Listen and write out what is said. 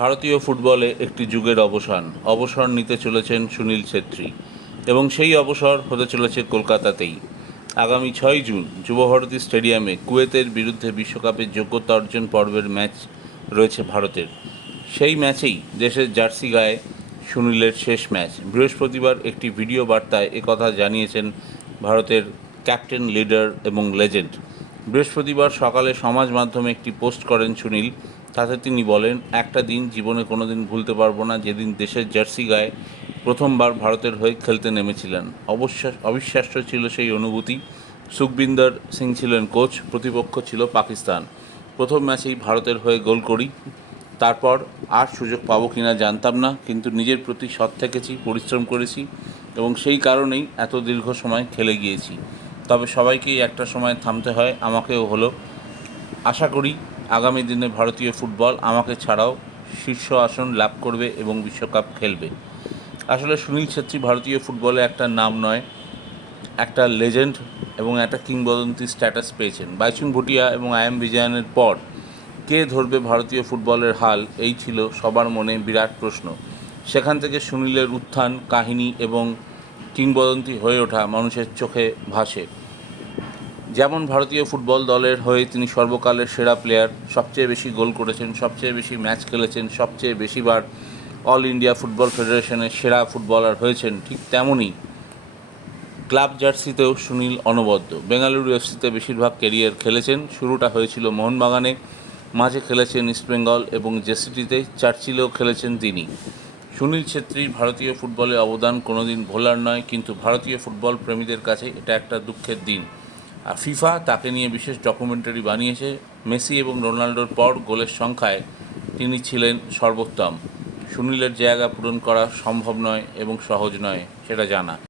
ভারতীয় ফুটবলে একটি যুগের অবসর নিতে চলেছেন সুনীল ছেত্রী এবং সেই অবসর হতে চলেছে কলকাতাতেই। আগামী 6 জুন যুবভারতী স্টেডিয়ামে কুয়েতের বিরুদ্ধে বিশ্বকাপের যোগ্যতা অর্জন পর্বের ম্যাচ রয়েছে ভারতের। সেই ম্যাচেই দেশের জার্সি গায়ে সুনীলের শেষ ম্যাচ। বৃহস্পতিবার একটি ভিডিও বার্তায় একথা জানিয়েছেন ভারতের ক্যাপ্টেন, লিডার এবং লেজেন্ড। বৃহস্পতিবার সকালে সমাজ মাধ্যমে একটি পোস্ট করেন সুনীল। তাতে তিনি বলেন, একটা দিন জীবনে কোনোদিন ভুলতে পারবো না, যেদিন দেশের জার্সি গায়ে প্রথমবার ভারতের হয়ে খেলতে নেমেছিলেন। অবিশ্বাস্য ছিল সেই অনুভূতি। সুখবিন্দর সিং ছিলেন কোচ, প্রতিপক্ষ ছিল পাকিস্তান। প্রথম ম্যাচেই ভারতের হয়ে গোল করি। তারপর আর সুযোগ পাবো কিনা জানতাম না, কিন্তু নিজের প্রতি সৎ থেকেছি, পরিশ্রম করেছি এবং সেই কারণেই এত দীর্ঘ সময় খেলে গিয়েছি। তবে সবাইকেই একটা সময় থামতে হয়, আমাকেও হলো। আশা করি আগামী দিনে ভারতীয় ফুটবল আমাকে ছাড়াও শীর্ষ আসন লাভ করবে এবং বিশ্বকাপ খেলবে। আসলে সুনীল ছেত্রী ভারতীয় ফুটবলে একটা নাম নয়, একটা লেজেন্ড এবং একটা কিংবদন্তি স্ট্যাটাস পেয়েছেন। বাইচুং ভুটিয়া এবং আই এম বিজয়নের পর কে ধরবে ভারতীয় ফুটবলের হাল, এই ছিল সবার মনে বিরাট প্রশ্ন। সেখান থেকে সুনীলের উত্থান, কাহিনী এবং কিংবদন্তি হয়ে ওঠা মানুষের চোখে ভাসে। যেমন ভারতীয় ফুটবল দলের হয়ে তিনি সর্বকালের সেরা প্লেয়ার, সবচেয়ে বেশি গোল করেছেন, সবচেয়ে বেশি ম্যাচ খেলেছেন, সবচেয়ে বেশিবার অল ইন্ডিয়া ফুটবল ফেডারেশনের সেরা ফুটবলার হয়েছেন, ঠিক তেমনই ক্লাব জার্সিতেও সুনীল অনবদ্য। বেঙ্গালুরু এফসিতে বেশিরভাগ ক্যারিয়ার খেলেছেন। শুরুটা হয়েছিল মোহনবাগানে, মাঝে খেলেছেন ইস্টবেঙ্গল এবং জেসিটিতে, চার্চিলেও খেলেছেন তিনি। সুনীল ছেত্রীর ভারতীয় ফুটবলে অবদান কোনোদিন ভোলার নয়, কিন্তু ভারতীয় ফুটবল প্রেমীদের কাছে এটা একটা দুঃখের দিন। আর ফিফা তাকে নিয়ে বিশেষ ডকুমেন্টারি বানিয়েছে। মেসি এবং রোনাল্ডোর পর গোলের সংখ্যায় তিনি ছিলেন সর্বোত্তম। সুনীলের জায়গা পূরণ করা সম্ভব নয় এবং সহজ নয়, সেটা জানা।